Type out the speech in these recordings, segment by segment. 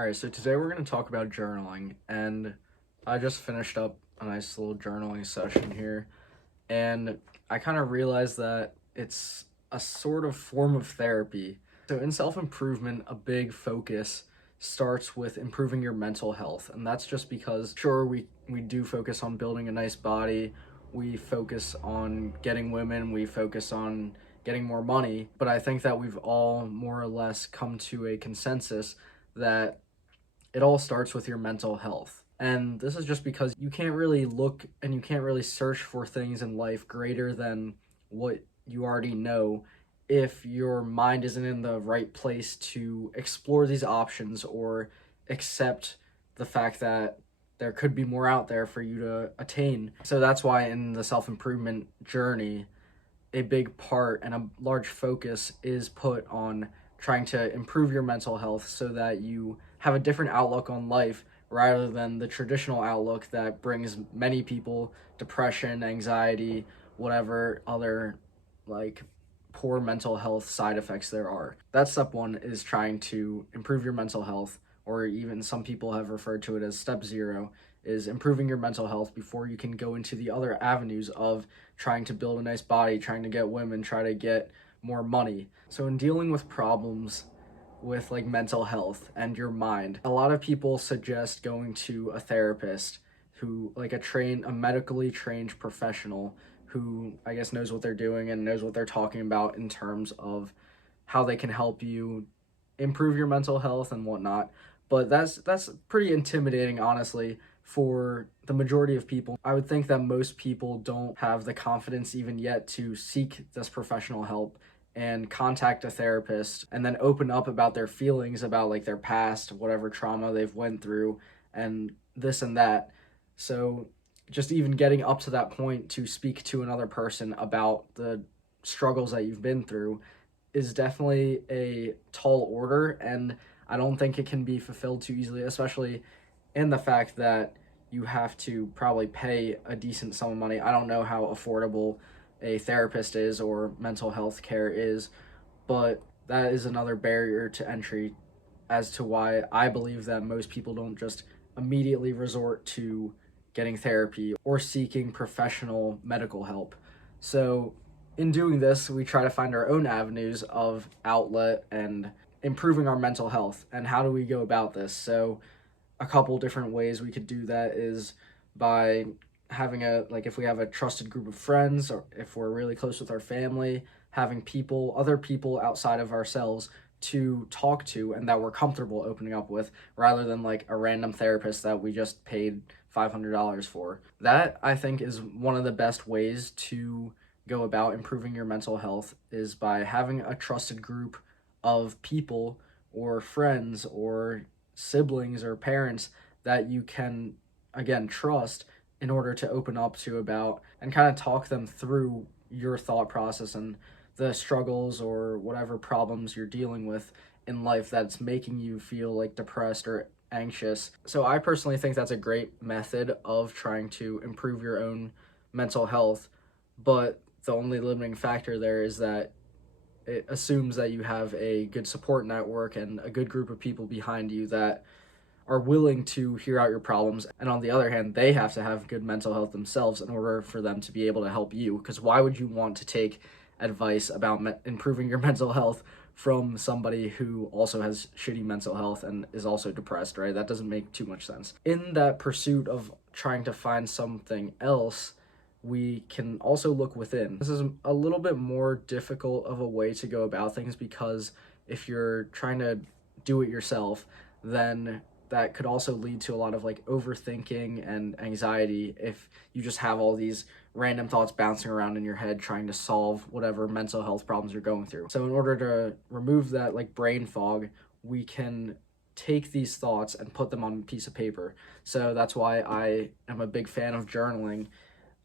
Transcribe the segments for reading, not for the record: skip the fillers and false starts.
All right, so today we're going to talk about journaling, and I just finished up a nice little journaling session here, and I kind of realized that it's a sort of form of therapy. So, in self improvement, a big focus starts with improving your mental health, and that's just because, sure, we do focus on building a nice body, we focus on getting women, we focus on getting more money, but I think that we've all more or less come to a consensus that it all starts with your mental health. And this is just because you can't really look and you can't really search for things in life greater than what you already know if your mind isn't in the right place to explore these options or accept the fact that there could be more out there for you to attain. So that's why in the self improvement journey, a big part and a large focus is put on trying to improve your mental health so that you have a different outlook on life rather than the traditional outlook that brings many people depression, anxiety, whatever other like poor mental health side effects there are. That's step one, is trying to improve your mental health, or even some people have referred to it as step zero, is improving your mental health before you can go into the other avenues of trying to build a nice body, trying to get women, try to get more money. So in dealing with problems with like mental health and your mind, a lot of people suggest going to a therapist who like a medically trained professional who I guess knows what they're doing and knows what they're talking about in terms of how they can help you improve your mental health and whatnot. But that's pretty intimidating, honestly, for the majority of people. I would think that most people don't have the confidence even yet to seek this professional help and contact a therapist and then open up about their feelings about like their past, whatever trauma they've went through and this and that. So just even getting up to that point to speak to another person about the struggles that you've been through is definitely a tall order, and I don't think it can be fulfilled too easily, especially in the fact that you have to probably pay a decent sum of money. I don't know how affordable a therapist is or mental health care is, but that is another barrier to entry as to why I believe that most people don't just immediately resort to getting therapy or seeking professional medical help. So, in doing this, we try to find our own avenues of outlet and improving our mental health. And how do we go about this? So, a couple different ways we could do that is by having if we have a trusted group of friends, or if we're really close with our family, having other people outside of ourselves to talk to and that we're comfortable opening up with, rather than like a random therapist that we just paid $500 for. That I think is one of the best ways to go about improving your mental health, is by having a trusted group of people or friends or siblings or parents that you can again trust in order to open up to about and kind of talk them through your thought process and the struggles or whatever problems you're dealing with in life that's making you feel like depressed or anxious. So I personally think that's a great method of trying to improve your own mental health, but the only limiting factor there is that it assumes that you have a good support network and a good group of people behind you that are willing to hear out your problems. And on the other hand, they have to have good mental health themselves in order for them to be able to help you. Because why would you want to take advice about improving your mental health from somebody who also has shitty mental health and is also depressed, right? That doesn't make too much sense. In that pursuit of trying to find something else, we can also look within. This is a little bit more difficult of a way to go about things because if you're trying to do it yourself, then that could also lead to a lot of like overthinking and anxiety if you just have all these random thoughts bouncing around in your head trying to solve whatever mental health problems you're going through. So in order to remove that like brain fog, we can take these thoughts and put them on a piece of paper. So that's why I am a big fan of journaling.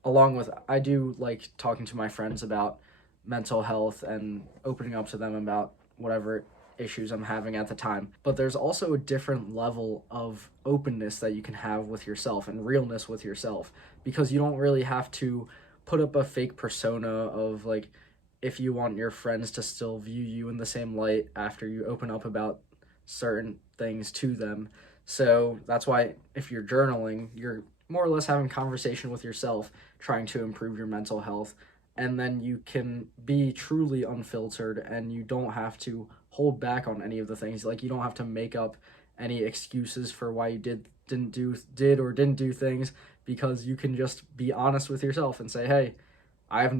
Along with, I do like talking to my friends about mental health and opening up to them about whatever issues I'm having at the time. But there's also a different level of openness that you can have with yourself and realness with yourself, because you don't really have to put up a fake persona of like, if you want your friends to still view you in the same light after you open up about certain things to them. So that's why if you're journaling, you're more or less having conversation with yourself, trying to improve your mental health, and then you can be truly unfiltered and you don't have to hold back on any of the things. Like, you don't have to make up any excuses for why you didn't do things, because you can just be honest with yourself and say, hey,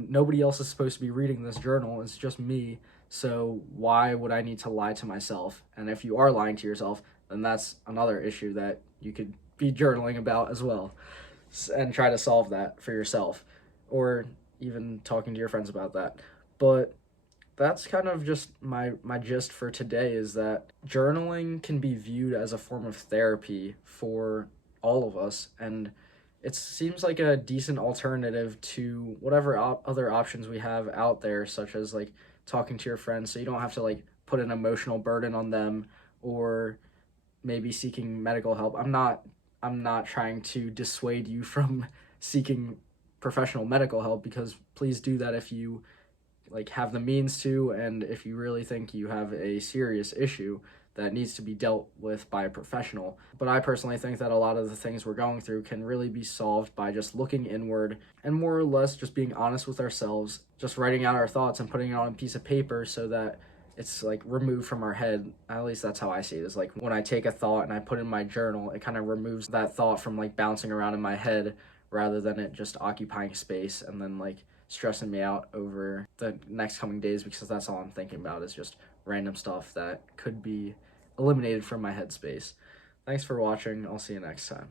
nobody else is supposed to be reading this journal, it's just me, so why would I need to lie to myself? And if you are lying to yourself, then that's another issue that you could be journaling about as well, and try to solve that for yourself, or even talking to your friends about that. But that's kind of just my gist for today, is that journaling can be viewed as a form of therapy for all of us, and it seems like a decent alternative to whatever other options we have out there, such as like talking to your friends, so you don't have to like put an emotional burden on them, or maybe seeking medical help. I'm not trying to dissuade you from seeking professional medical help, because please do that if you like have the means to, and if you really think you have a serious issue that needs to be dealt with by a professional. But I personally think that a lot of the things we're going through can really be solved by just looking inward and more or less just being honest with ourselves, just writing out our thoughts and putting it on a piece of paper so that it's like removed from our head. At least that's how I see it. Is like when I take a thought and I put it in my journal, it kind of removes that thought from like bouncing around in my head, rather than it just occupying space and then like stressing me out over the next coming days, because that's all I'm thinking about is just random stuff that could be eliminated from my headspace. Thanks for watching. I'll see you next time.